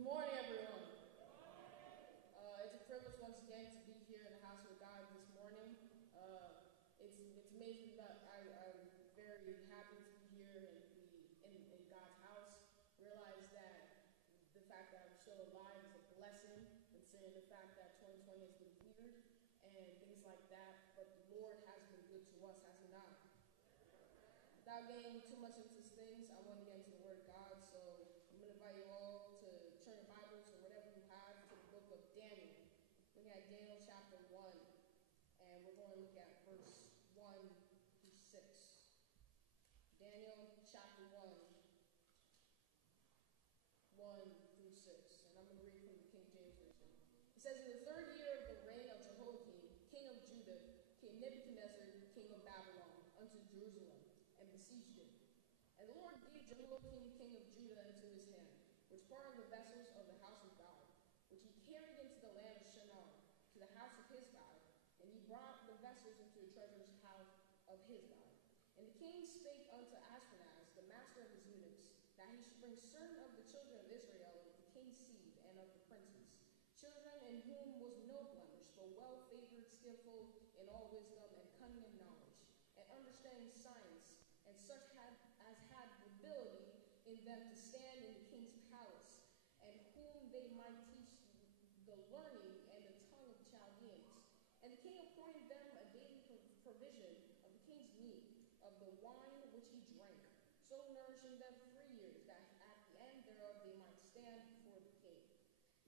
Good morning, everyone. It's a privilege once again to be here in the house of God this morning. It's amazing that I'm very happy to be here and be in God's house. Realize that the fact that I'm still alive is a blessing, considering the fact that 2020 has been weird and things like that. But the Lord has been good to us, has He not? Without getting too much into things, I want to get into the Word of God. So I'm going to invite you all to turn your Bibles or whatever you have to the book of Daniel. Looking at Daniel chapter 1, and we're going to look at verse 1 through 6. Daniel chapter 1, 1 through 6. And I'm going to read from the King James Version. It says, in the third year of the reign of Jehoiakim, king of Judah, came Nebuchadnezzar, king of Babylon, unto Jerusalem, and besieged it. And the Lord gave Jehoiakim, king of Judah, into his hand, which part of the vessels of the house of God, which he carried into the land of Shinar, to the house of his God, and he brought the vessels into the treasurer's house of his God. And the king spake unto Ashpenaz, the master of his eunuchs, that he should bring certain of the children of Israel, of the king's seed, and of the princes, children in whom was no blemish, but well-favored, skillful in all wisdom, and cunning in knowledge, and understanding science, and such as had ability in them to stand in the king's palace, and whom they might teach the learning and the tongue of the Chaldeans. And the king appointed them a daily provision of the king's meat, of the wine which he drank, so nourishing them 3 years, that at the end thereof they might stand before the king.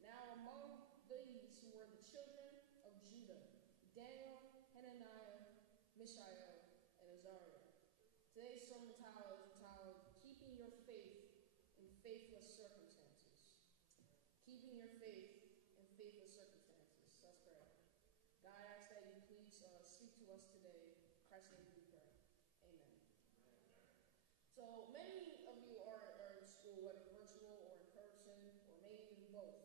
Now among these were the children of Judah, Daniel, Hananiah, Mishael, and Azariah. Today's sermon title is entitled, Keeping Your Faith in Faithless Circumstances. Keeping your faith in faithless circumstances. Let's pray. God, I ask that you please speak to us today. In Christ's name we pray. Amen. So many of you are in school, whether virtual or in person, or maybe even both.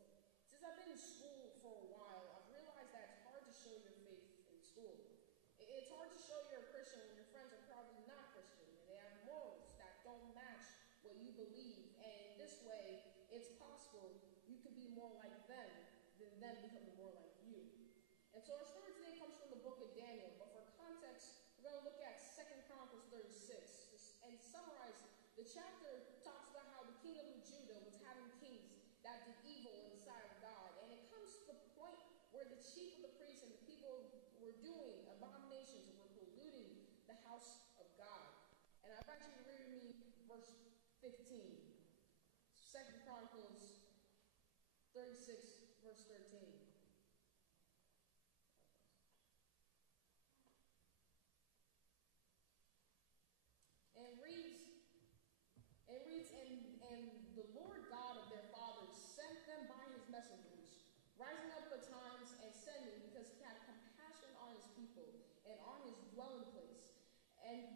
Since I've been in school for a while, I've realized that it's hard to show your faith in school. It's hard to show you're a Christian when your friends are probably not Christian, and they have morals that don't match what you believe. And in this way, it's possible you could be more like them than them becoming more like you. And so our story today comes from the book of Daniel, but for context, we're going to look at 2 Chronicles 36. And to summarize, the chapter talks about how the king of Judah was having kings that did evil in the sight of God. And it comes to the point where the chief of the priests and the people were doing abominations and were polluting the house of God. And I invite you to read with me verse 15. 2 Chronicles 36, verse 13. And the Lord God of their fathers sent them by his messengers, rising up betimes and sending, because he had compassion on his people and on his dwelling place.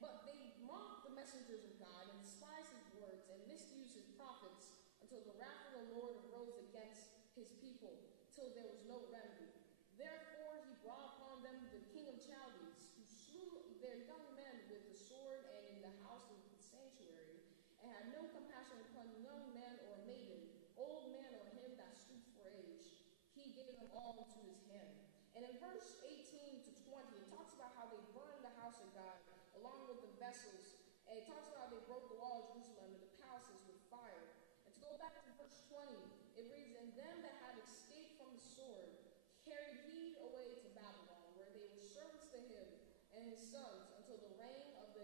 But they mocked the messengers of God and despised his words and misused his prophets, until the wrath of the Lord arose against his people, till there was no remedy. Therefore he brought upon them the king of Chaldees, who slew their young men with the sword and in the house of the sanctuary, and had no compassion upon young man or maiden, old man or him that stooped for age. He gave them all into his hand. And in verse 18 to 20, it talks about how they burned the house of God along with the vessels. And it talks about how they broke the wall of Jerusalem and the palaces with fire. And to go back to verse 20, it reads, And them that had escaped from the sword carried he away to Babylon, where they were servants to him and his sons, until the reign of the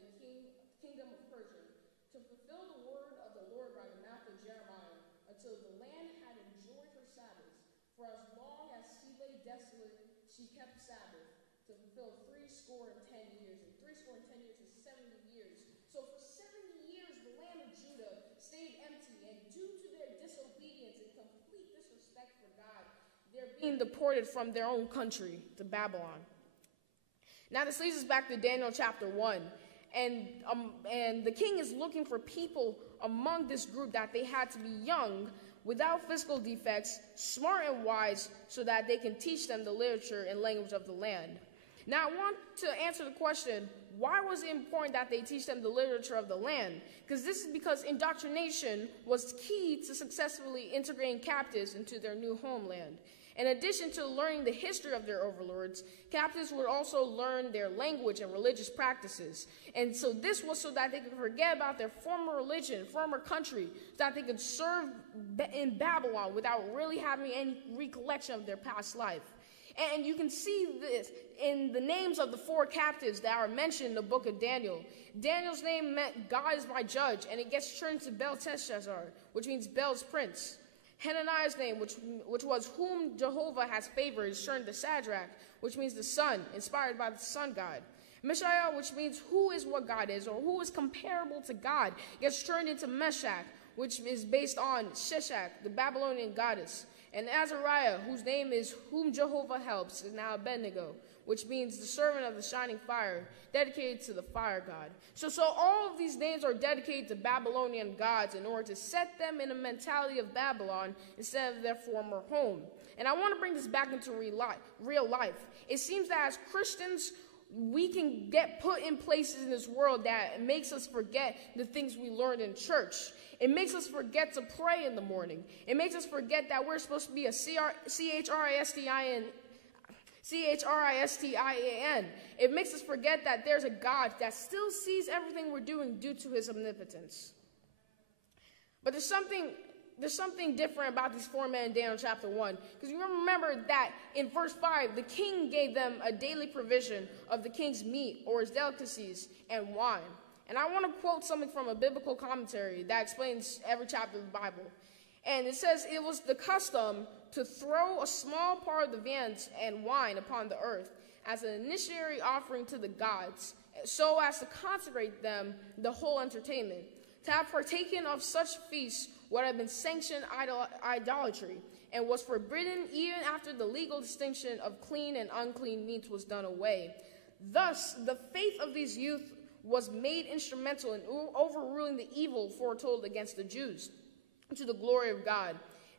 kingdom of Persia, to fulfill the word of the Lord by the mouth of Jeremiah, until the land had enjoyed her Sabbaths. For as long as she lay desolate, she kept Sabbath, to fulfill 70 years. And 70 years is 70 years. So for 70 years, the land of Judah stayed empty, and due to their disobedience and complete disrespect for God, they're being deported from their own country to Babylon. Now this leads us back to Daniel chapter 1. And the king is looking for people among this group that they had to be young, without physical defects, smart and wise, so that they can teach them the literature and language of the land. Now, I want to answer the question, why was it important that they teach them the literature of the land? Because this is because indoctrination was key to successfully integrating captives into their new homeland. In addition to learning the history of their overlords, captives would also learn their language and religious practices. And so this was so that they could forget about their former religion, former country, so that they could serve in Babylon without really having any recollection of their past life. And you can see this in the names of the 4 captives that are mentioned in the book of Daniel. Daniel's name meant God is my judge, and it gets turned to Belteshazzar, which means Bel's prince. Hananiah's name, which was whom Jehovah has favored, is turned to Shadrach, which means the sun, inspired by the sun god. Mishael, which means who is what God is, or who is comparable to God, gets turned into Meshach, which is based on Sheshach, the Babylonian goddess. And Azariah, whose name is whom Jehovah helps, is now Abednego, which means the servant of the shining fire, dedicated to the fire god. So all of these names are dedicated to Babylonian gods in order to set them in a mentality of Babylon instead of their former home. And I want to bring this back into real life. It seems that as Christians, we can get put in places in this world that makes us forget the things we learned in church. It makes us forget to pray in the morning. It makes us forget that we're supposed to be a C-H-R-I-S-T-I-N. It makes us forget that there's a God that still sees everything we're doing due to his omnipotence. But there's something different about these 4 men in Daniel chapter 1. Because you remember that in verse 5, the king gave them a daily provision of the king's meat or his delicacies and wine. And I want to quote something from a biblical commentary that explains every chapter of the Bible. And it says, it was the custom to throw a small part of the viands and wine upon the earth as an initiatory offering to the gods, so as to consecrate them the whole entertainment. To have partaken of such feasts would have been sanctioned idolatry, and was forbidden even after the legal distinction of clean and unclean meats was done away. Thus, the faith of these youth was made instrumental in overruling the evil foretold against the Jews, to the glory of God.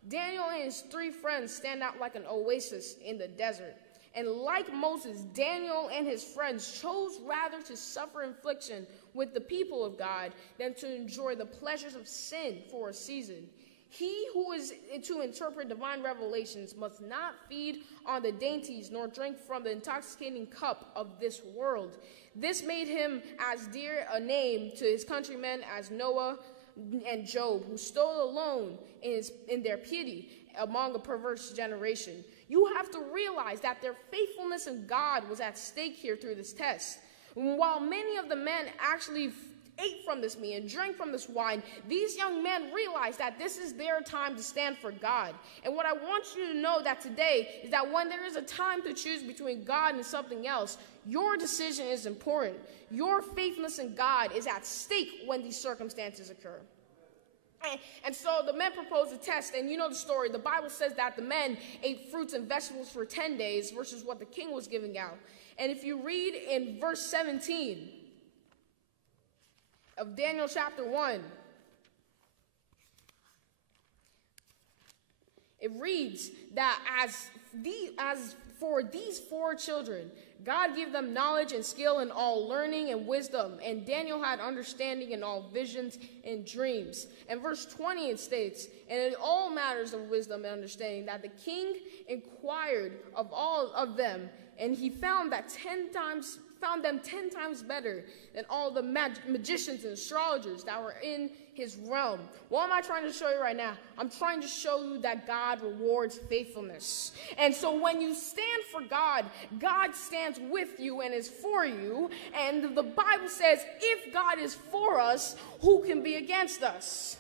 Daniel and his 3 friends stand out like an oasis in the desert. And like Moses, Daniel and his friends chose rather to suffer affliction with the people of God than to enjoy the pleasures of sin for a season. He who is to interpret divine revelations must not feed on the dainties nor drink from the intoxicating cup of this world. This made him as dear a name to his countrymen as Noah and Job, who stood alone in their pity among a perverse generation. You have to realize that their faithfulness in God was at stake here through this test. While many of the men actually ate from this meat and drank from this wine, these young men realized that this is their time to stand for God. And what I want you to know that today is that when there is a time to choose between God and something else, your decision is important. Your faithfulness in God is at stake when these circumstances occur. And so the men proposed a test, and you know the story. The Bible says that the men ate fruits and vegetables for 10 days versus what the king was giving out. And if you read in verse 17 of Daniel chapter 1, it reads that as for these 4 children, God gave them knowledge and skill in all learning and wisdom, and Daniel had understanding in all visions and dreams. And verse 20 it states, and in all matters of wisdom and understanding, that the king inquired of all of them, and he found them 10 times better than all the magicians and astrologers that were in his realm. What am I trying to show you right now? I'm trying to show you that God rewards faithfulness. And so when you stand for God, God stands with you and is for you. And the Bible says, if God is for us, who can be against us?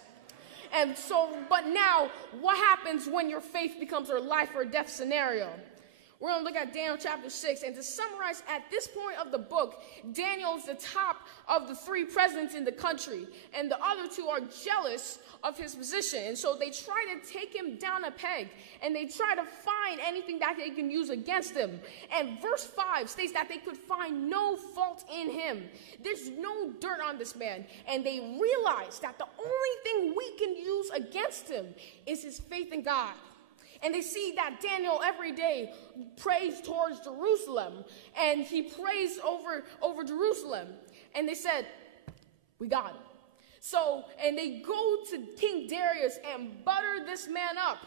And so, but now, what happens when your faith becomes a life or death scenario? We're going to look at Daniel chapter 6, and to summarize, at this point of the book, Daniel is the top of the 3 presidents in the country, and the other 2 are jealous of his position, and so they try to take him down a peg, and they try to find anything that they can use against him. And verse 5 states that they could find no fault in him. There's no dirt on this man, and they realize that the only thing we can use against him is his faith in God. And they see that Daniel every day prays towards Jerusalem. And he prays over Jerusalem. And they said, we got him. So, and they go to King Darius and butter this man up.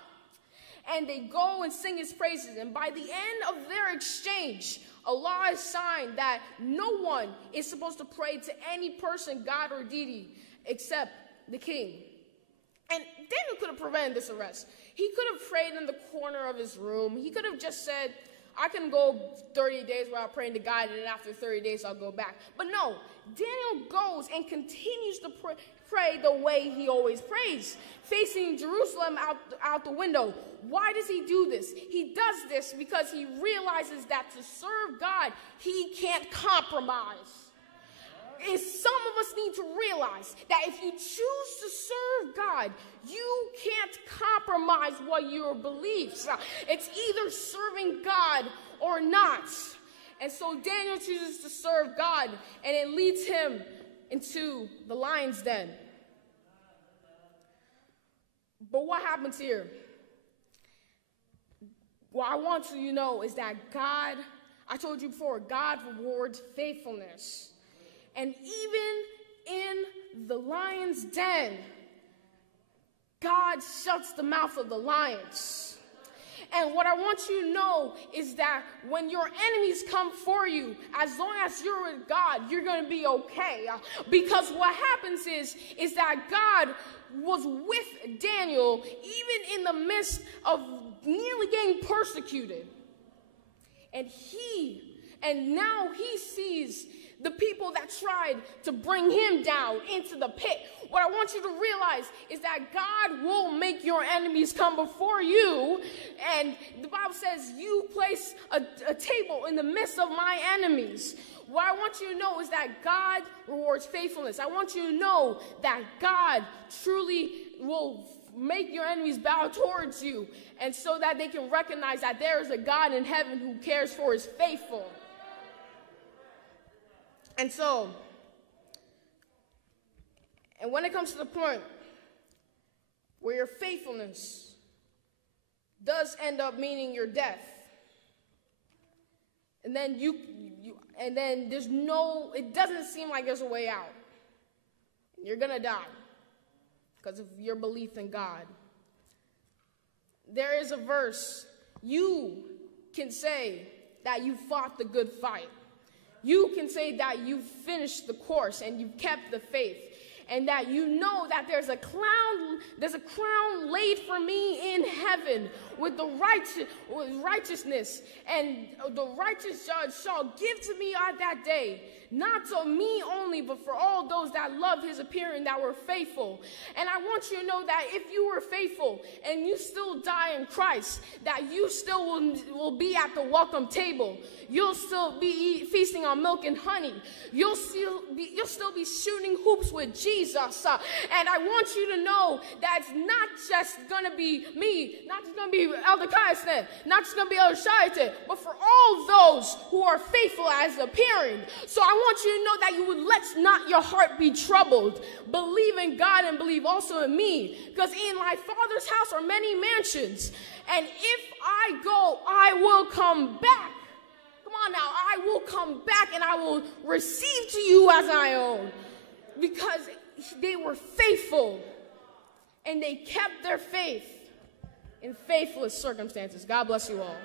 And they go and sing his praises. And by the end of their exchange, a law is signed that no one is supposed to pray to any person, God or deity, except the king. And Daniel could have prevented this arrest. He could have prayed in the corner of his room. He could have just said, I can go 30 days without praying to God, and then after 30 days I'll go back. But no, Daniel goes and continues to pray the way he always prays, facing Jerusalem out the window. Why does he do this? He does this because he realizes that to serve God, he can't compromise. And some of us need to realize that if you choose to serve God, you can't compromise what your beliefs. It's either serving God or not. And so Daniel chooses to serve God, and it leads him into the lion's den. But what happens here? What I want you to know is that God, I told you before, God rewards faithfulness. And even in the lion's den, God shuts the mouth of the lions. And what I want you to know is that when your enemies come for you, as long as you're with God, you're going to be okay. Because what happens is that God was with Daniel even in the midst of nearly getting persecuted. And now he sees the people that tried to bring him down into the pit. What I want you to realize is that God will make your enemies come before you. And the Bible says, you place a table in the midst of my enemies. What I want you to know is that God rewards faithfulness. I want you to know that God truly will make your enemies bow towards you. And so that they can recognize that there is a God in heaven who cares for his faithful. And so, and when it comes to the point where your faithfulness does end up meaning your death, and then it doesn't seem like there's a way out. You're gonna die because of your belief in God. There is a verse. You can say that you fought the good fight. You can say that you've finished the course and you've kept the faith, and that you know that there's a crown laid for me in heaven with righteousness, and the righteous judge shall give to me on that day, not to me only, but for all those that love his appearing, that were faithful. And I want you to know that if you were faithful and you still die in Christ, that you still will be at the welcome table. You'll still be feasting on milk and honey. You'll still be shooting hoops with Jesus. And I want you to know that it's not just going to be me, not just going to be Elder Kaizen, not just going to be Elder Shaitan, but for all those who are faithful as appearing. So I want you to know that you would let not your heart be troubled. Believe in God and believe also in me. Because in my Father's house are many mansions. And if I go, I will come back. Come on now, I will come back and I will receive to you as I own. Because they were faithful and they kept their faith in faithless circumstances. God bless you all.